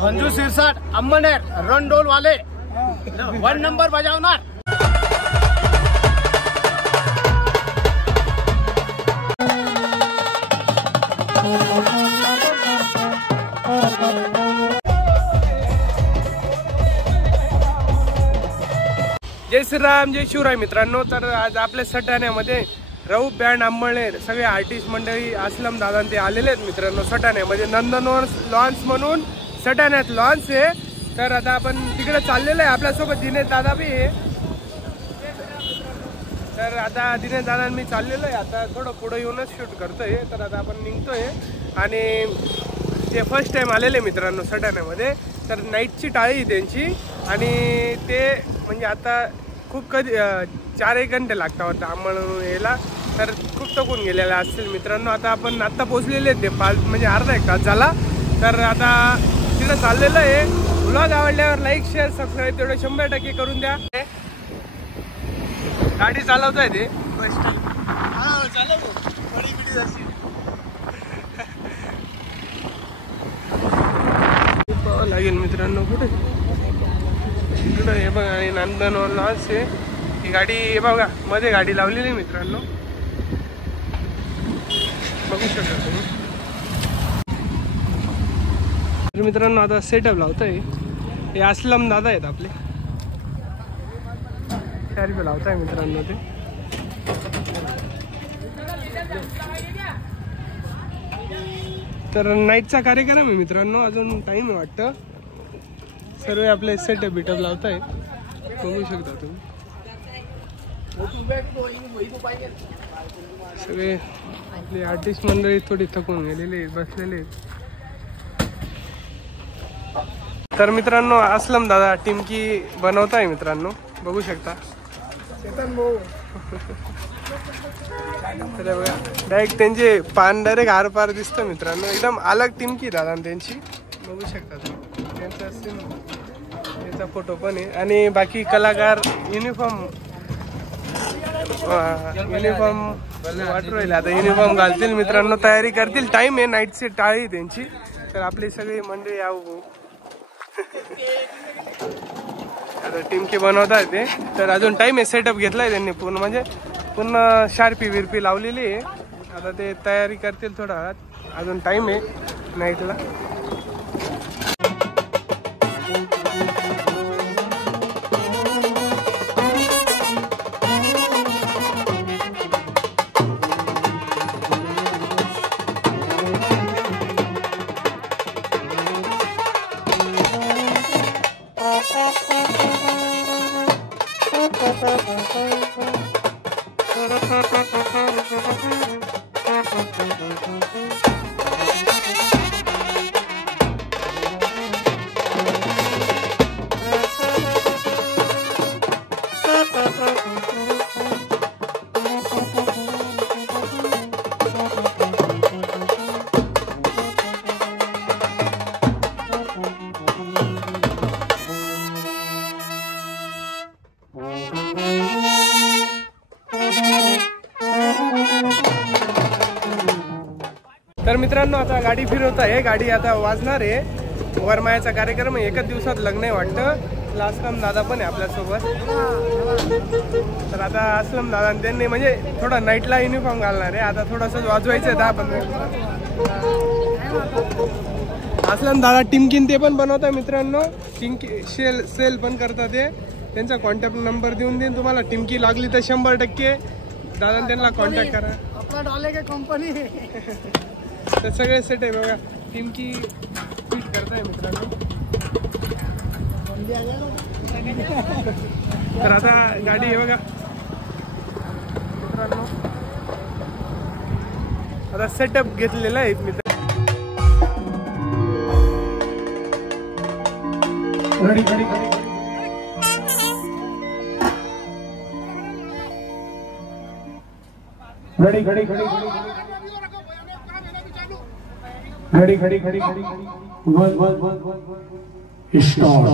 Manju Sirsat अम्मनेर run डोल वाले 1 number बजावणार। जय श्रीराम जय शिवराय मित्रांनो। तर आज आपल्या सटाण्यामध्ये रऊफ बँड अंमळनेर सगळे आर्टिस्ट मंडळी असलम दादा ते आलेले आहेत मित्रांनो। सटाण्यामध्ये नंदनवन लॉन्च म्हणून सटाण्यात लॉन्च आहे। तर आता आपण तिकडे चाललेलो आहे, आपल्यासोबत दिनेश दादा बी आहे। तर आता दिनेश दादा मी चाललेलो आहे, आता थोडं पुढे येऊनच शूट करतोय। तर आता आपण निघतोय आणि ते फर्स्ट टाइम आलेले मित्रांनो सटाण्यामध्ये। तर नाईटची टाळी त्यांची आणि ते म्हणजे आता खूप कधी 4-1 घंटे लागतात वाटतं अंमळनेर यायला। तर खूप थकून गेलेला असेल मित्रांनो। आता आपण आत्ता पोचलेले आहेत, ते 5 म्हणजे अर्धा 1 तास झाला। तर आता तिकडे चाललेलं आहे। व्लॉग आवडल्यावर लाईक शेअर सबस्क्राईब तेवढं 100% करून द्या। गाडी चालवताय ते लागेल मित्रांनो। कुठे इकडं हे बघा आणि नंदनवन लॉन्च आहे। ही गाडी हे बघा मध्ये गाडी लावलेली मित्रांनो, बघू शकता तुम्ही। मित्रांनो आता सेटअप लावतोय, हे असलम दादा आहेत आपले, शॅरी लावताय मित्रांनो ते। तर नाईटचा कार्यक्रम आहे मित्रांनो, अजून टाइम आहे वाटतं। सर्व आपले सेटअप बिटअप लावताय, बघू शकता तुम्ही। सगळे आपले आर्टिस्ट मंडळी थोडी थकून गेलेले बसलेले। तर मित्रांनो असलम दादा टिमकी बनवताय मित्रांनो, बघू शकता। तर बघा डायरेक्ट त्यांचे पान डायरेक्ट आरपार दिसतं मित्रांनो, एकदम अलग टिमकी दादा त्यांची, बघू शकता तुम्ही। त्यांचा असेल त्याचा फोटो पण आहे आणि बाकी कलाकार युनिफॉर्म वाटू राहिले। आता युनिफॉर्म घालतील मित्रांनो, तयारी करतील। टाइम आहे, नाईटची टाळी त्यांची। तर आपली सगळी मंडळी यावं आता टिमकी बनवतात ते। तर अजून टाइम आहे, सेटअप घेतलाय त्यांनी पूर्ण, म्हणजे पूर्ण शार्पी विरपी लावलेली आहे। आता ते तयारी करतील थोडा वेळात, अजून टाइम आहे नाईटला। तर मित्रांनो आता गाडी फिरवत आहे, गाडी आता वाजणार आहे। वरमायाचा कार्यक्रम आहे, 1 दिवसात लग्न आहे वाटतं। असलम दादा पण आहे आपल्यासोबत। तर आता असलम दादा त्यांनी म्हणजे थोडा नाईटला युनिफॉर्म घालणार आहे, आता थोडंसं वाजवायचं आहे 10-15 मिनिट। असलम दादा टिमकीन ते पण बनवतात मित्रांनो, टिमकी सेल पण करतात ते। त्यांचा कॉन्टॅक्ट नंबर देऊन देईन तुम्हाला, टिमकी लागली तर 100% दादा त्यांना कॉन्टॅक्ट करा। आपला डॉले का कंपनी तर सगळे सेट आहे बघा, टिमकी फिट करताय मित्रांनो। तर आता गाडी आहे बघा मित्रांनो, आता सेटअप घेतलेला आहे मित्र। रेडी रेडी रेडी रेडी घड़ी घड़ी घड़ी घड़ी one one one one start.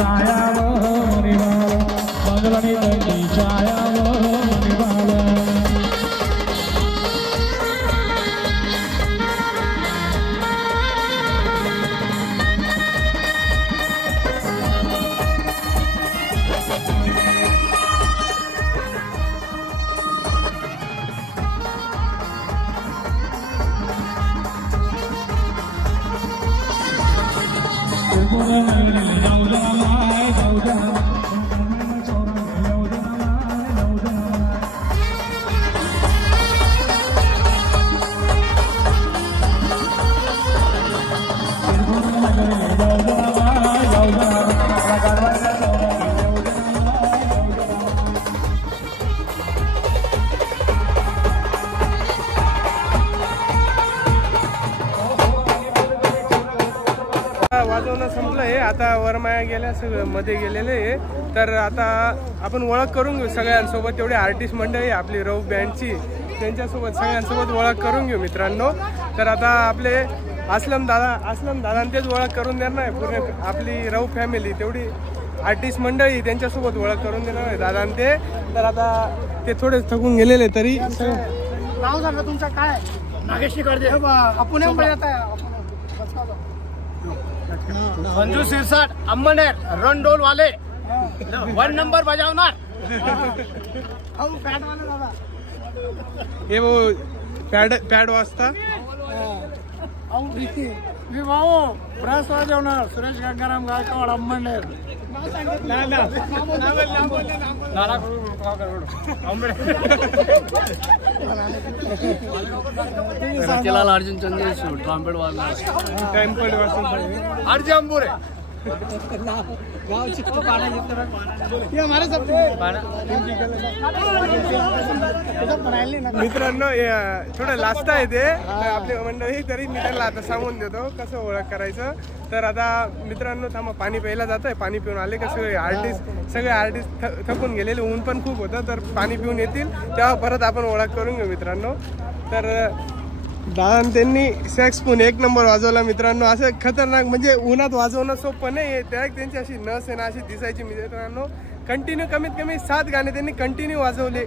छायावर निभाव मंगलनी तटी छायावर निभाव वाजवणं संपलंय आता वरमाया गेल्या सगळं मध्ये गेलेले आहे तर आता आपण ओळख करून घेऊ सगळ्यांसोबत तेवढे आर्टिस्ट मंडळी आपली रौफ बँडची त्यांच्यासोबत सगळ्यांसोबत ओळख करून घेऊ मित्रांनो तर आता आपले असलम दादा तेच ओळख करून देणार आहे पूर्ण आपली रौफ फॅमिली तेवढी आर्टिस्ट मंडळी त्यांच्यासोबत ओळख करून देणार आहे दादा ते तर आता ते थोडे थकून गेलेले तरी नाव सांगा तुमचं काय नागेश करते आपण संजू सिरसाट अंबनेर रणडोल वाले 1 नंबर बजावणार हे वो पॅड वाजता मी भाऊ ब्रास वाजवणार सुरेश गंगाराम गायकवाड अंबनेर अर्जुन चंद्रेश्वर ट्रम्पेट अर्जुन अंबुरे मित्रांनो थोडं लास्ट आहे ते आपली मंडळी तरी मी त्यांना आता सांगून देतो कसं ओळख करायचं तर आता मित्रांनो थांबा पाणी प्यायला जात आहे पाणी पिऊन आले का सगळे आर्टिस्ट थकून गेलेले ऊन पण खूप होतं तर पाणी पिऊन येतील तेव्हा परत आपण ओळख करून घेऊ मित्रांनो तर दादा त्यांनी सॅक्सफोन 1 नंबर वाजवला मित्रांनो असं खतरनाक म्हणजे उन्हात वाजवणं सोपं नाही डायरेक्ट त्यांची अशी नस आहे ना अशी दिसायची मित्रांनो कंटिन्यू कमीत कमी 7 गाणे त्यांनी कंटिन्यू वाजवले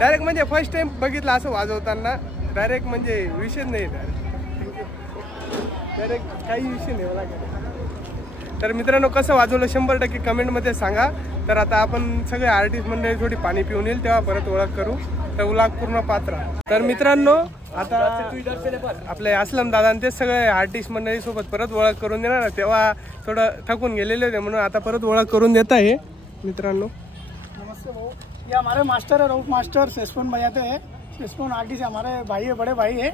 डायरेक्ट म्हणजे फर्स्ट टाइम बघितलं असं वाजवताना डायरेक्ट म्हणजे विषय नाही डायरेक्ट काही विषय नाही मला तर मित्रांनो कसं वाजवलं 100% कमेंटमध्ये सांगा तर आता आपण सगळे आर्टिस्ट मंडळी थोडी पाणी पिऊन येईल तेव्हा परत ओळख करू तर उलाग पूर्ण पात्र तर मित्रांनो आता आपले असलम दादा ते सगळे आर्टिस्ट मंडळी सोबत परत ओळख करून देणार तेव्हा थोडं थकून गेलेले होते म्हणून आता परत ओळख करून देत आहे मित्रांनो नमस्ते भाऊ ये हमारे मास्टर है रऊफ मास्टर सेस्फोन बजाते हैं सेस्फोन आर्टिस्ट हमारे भाई है बड़े भाई है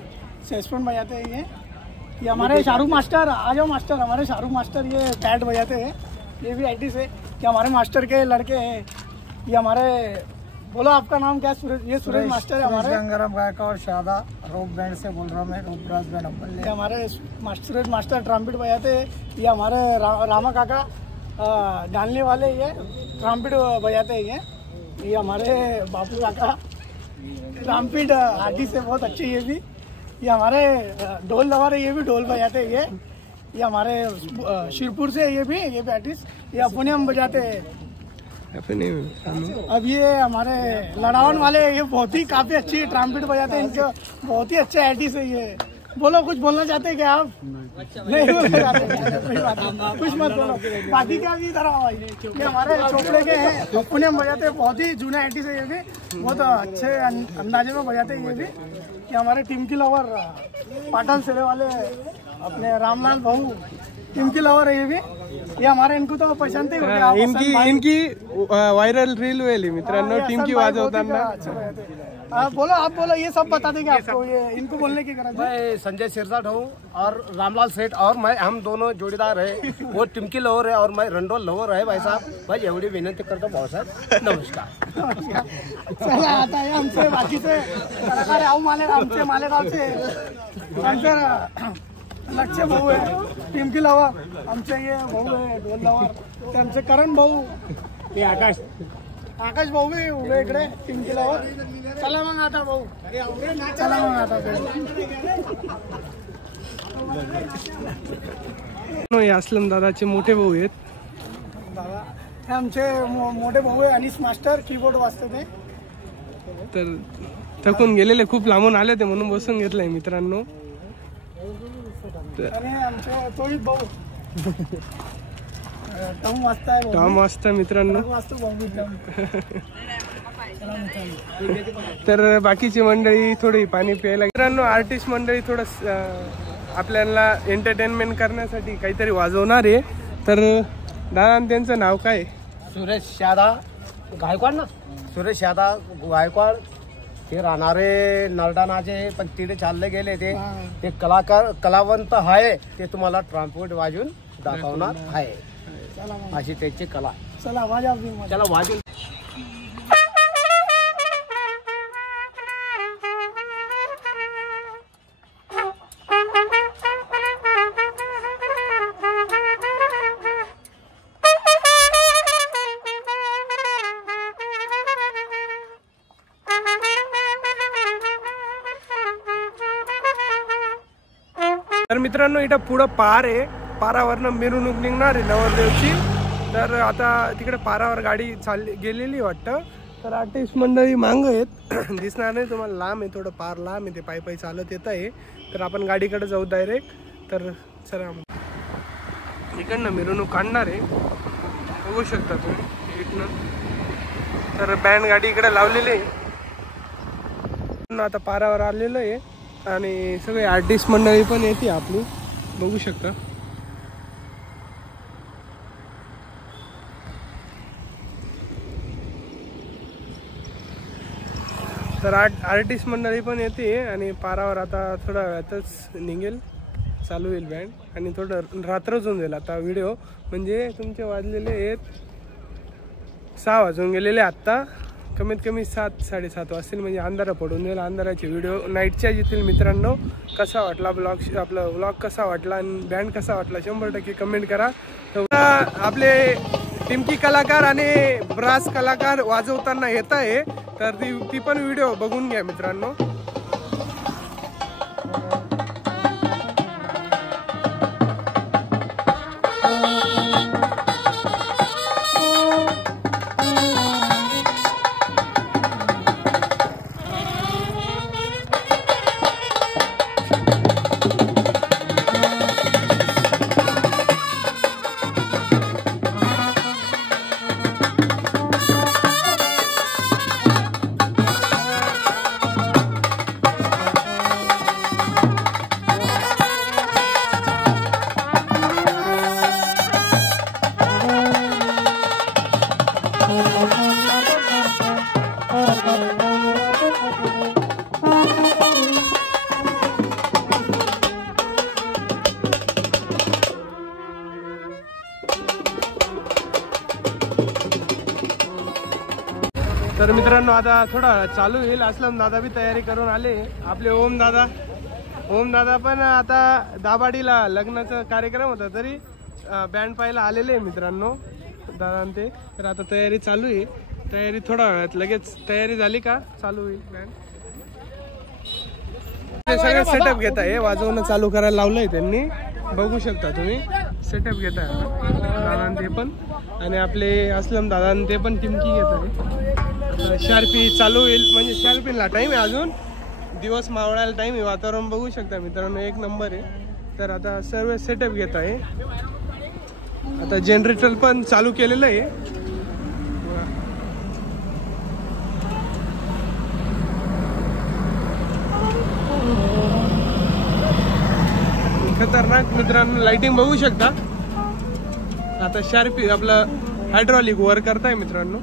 सेस्फोन बजाते हैं ये हमारे शाहरुख मास्टर आ जाओ मास्टर हमारे शाहरुख मास्टर ये पैड बजाते हैं ये भी आर्टिस्ट है कि हमारे मास्टर के लड़के हैं ये हमारे बोलो आपका नाम क्या ये सूरज मास्टर है हमारे गंगाराम गायकवाड़ शादा रौफ बैंड से बोल रहा हूँ मैं रौफ ब्रास बैंड अंबनेर ये हमारे सूरज मास्टर ट्रम्पेट बजाते हैं ये हमारे रामा काका डालने वाले ये ट्रम्पेट बजाते हैं ये हमारे बापू काका ट्रम्पेट आर्टिस्ट है बहुत अच्छे ये हमारे ढोल लवर है ये भी ढोल बजाते हैं ये हमारे शिरपुर से ये भी आर्टिस्ट ये अपने हम बजाते हैं अब ये हमारे लड़ावन वाले ये बहुत ही काफी अच्छी ट्रम्पेट बजाते हैं इनके बहुत ही अच्छे आर्टिस्ट है ये बोलो कुछ बोलना चाहते हैं क्या आप नहीं बोलना चाहते कुछ मत बोलो बाकी क्या भी तरह ये हमारे चोपड़े के हैं पुणे हम बजाते हैं बहुत ही जूने आर्टिस्ट है ये भी बहुत अच्छे अंदाजे में बजाते हैं ये भी कि हमारे टीम की लवर पाटन सिले वाले अपने रामलाल भाऊ टीम की लवर है ये हमारे इनको तो पहचानते ही इनकी वायरल रील वेली मित्रांनो टीम की वाजवताना बोलो आप बोलो ये सब बता देंगे आपको ये इनको बोलने की गरज है मैं संजय सिरसाट हूँ और रामलाल सेठ और मैं हम दोनों जोड़ीदार है वो टिमकी लोअर है और मैं रंडोल लोअर है भाई साहब भाई एवढी विनंती करतो भाऊ साहेब नमस्कार चला आता है आमचे बाकीचे कलाकार आऊ आमचे मालेगावचे आमचं लक्ष्य भाऊ आहे टिमकी लवर आमचे ये भाऊ आहे ढोल लवर ते आमचे करण भाऊ हे आकाश भाऊ बी उभे इकडे टिमकी लवर चला मग आता भाऊ चला मग आता असलम दादाचे मोठे भाऊ आहेत दादा हे आमचे मोठे भाऊ आहे अनिस मास्टर, कीबोर्ड वाजते ते. तर थकून गेलेले, खूप लांबून आले ते म्हणून बसून घेतलंय मित्रांनो. आणि आमचे तोही भाऊ टॉम वाजताय, टॉम वाजता मित्रांनो. वाजतो भाऊ. तर बाकीची मंडळी थोडी पाणी प्यायला. मित्रांनो आर्टिस्ट मंडळी थोडं आपल्याला एंटरटेनमेंट करण्यासाठी काहीतरी वाजवणार आहे. तर दादा त्यांचं नाव काय? सुरेश यादव गायकवाड ना, सुरेश यादव गायकवाड. ते राहणारे नरडाणाचे, पण तिथे चालले गेले. ते कलाकार कलावंत आहे, ते तुम्हाला ट्रान्सपोर्ट वाजून दाखवणार आहे. अशी त्याची कला. चला वाजा, चला वाजून. तर मित्रांनो इथं पुढं पार आहे, पारावरनं मिरवणूक निघणार आहे नवरदेवची. तर आता तिकडे पारावर गाडी चालली गेलेली वाटतं. तर आर्टिस्ट मंडळी मांग आहेत, दिसणार नाही तुम्हाला, लांब आहे थोडं, पार लांब आहे, ते पायी पायी चालत येत आहे. तर आपण गाडीकडे जाऊ डायरेक्ट. तर चला इकडनं मिरवणूक काढणार आहे, बघू शकता तुम्ही इकडनं. तर बँड गाडी इकडे लावलेली आहे. आता पारावर आलेलो आहे आणि सगळे आर्टिस्ट मंडळी पण येते आपली, बघू शकता. तर आर्टिस्ट मंडळी पण येते आणि पारावर आता थोड्या वेळातच निघेल, चालू होईल बँड. आणि थोडं रात्रच होऊन जाईल आता. व्हिडिओ म्हणजे तुमचे वाजलेले आहेत 6 वाजून गेलेले आत्ता. कमीत कमी 7-7:30 वाजतील, म्हणजे अंधारा पडून जाईल. अंधाराचे व्हिडिओ नाईटच्या येतील. मित्रांनो कसा वाटला ब्लॉग, आपला व्लॉग कसा वाटला आणि बँड कसा वाटला 100% कमेंट करा. तर आपले टिमकी कलाकार आणि ब्रास कलाकार वाजवताना येत आहे, तर ती पण व्हिडिओ बघून घ्या मित्रांनो. तर मित्रांनो आता थोडा चालू होईल. असलम दादा बी तयारी करून आले. आपले ओम दादा पण आता दाबाडीला लग्नाचा कार्यक्रम होता तरी बँड पाहायला आलेले आहे मित्रांनो दादा ते. तर आता तयारी चालू आहे. तयारी थोडा वेळात लगेच तयारी झाली का चालू होईल बँड. सगळं सेटअप घेत आहे, वाजवणं चालू करायला लावलंय त्यांनी, बघू शकता तुम्ही. सेटअप घेत आहे दादा ते पण, आणि आपले असलम दादा ते पण टिमकी घेत आहे. शार्पी चालू होईल, म्हणजे शार्पीला टाईम आहे अजून, दिवस मावळायला टाईम आहे. वातावरण बघू शकता मित्रांनो, एक नंबर आहे. तर आता सर्व सेटअप घेत आहे. आता जनरेटर पण चालू केलेलं आहे. खतरनाक मित्रांनो, लाइटिंग बघू शकता. आता शार्पी आपलं हायड्रॉलिक वर करताय मित्रांनो.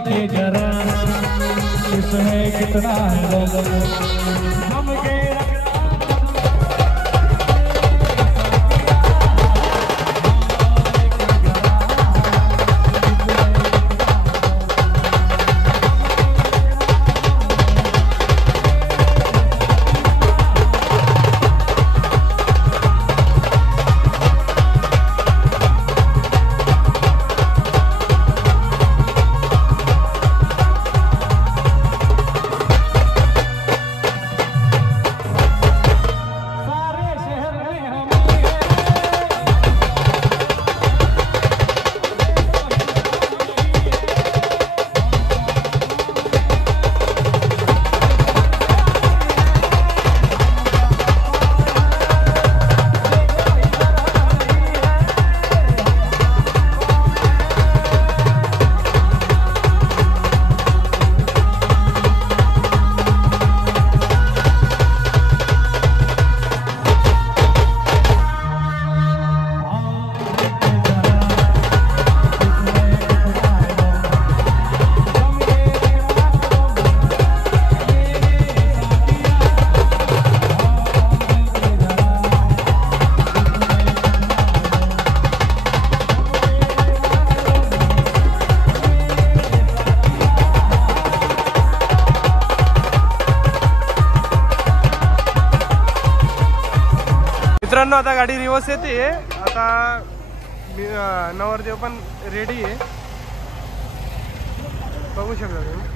देखे जरा इसमें कितना है हम के मित्रांनो आता गाडी रिवर्स येते. आता नवरदेव पण रेडी आहे, बघू शकता तुम्ही.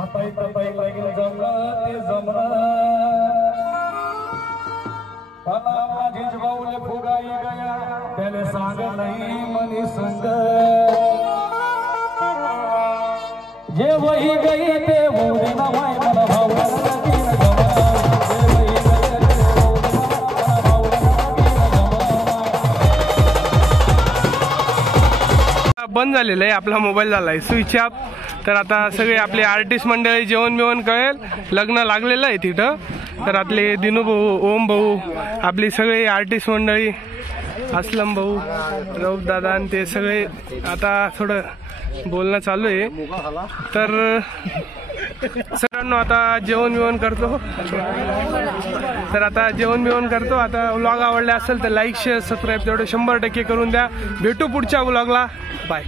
आता इथं लगीन जमलं ते जमलं मला माझीच बाऊले फुगाई गया त्याला सांग नाही मनी संग जे वही गई ते होऊन ना माय मला भावला लगीन जमलं जे वही गई ते होऊन मला भावला लगीन जमलं. बंद झालेलं आहे आपला मोबाईल झालाय स्विच ऑफ. तर आता सगळे आपले आर्टिस्ट मंडळी जेवण बिवण कळेल लग्न लागलेलं आहे तिथं. तर आपले दिनू भाऊ ओम भाऊ आपली सगळी आर्टिस्ट मंडळी असलम भाऊ रौफ दादा आणि ते सगळे आता थोडं बोलणं चालू आहे. तर सरांनो आता जेवण बिवण करतो. तर आता जेवण बिवण करतो. आता व्लॉग आवडला असेल तर लाईक शेअर सबस्क्राईब तेवढं 100% करून द्या. भेटू पुढच्या व्लॉगला. बाय.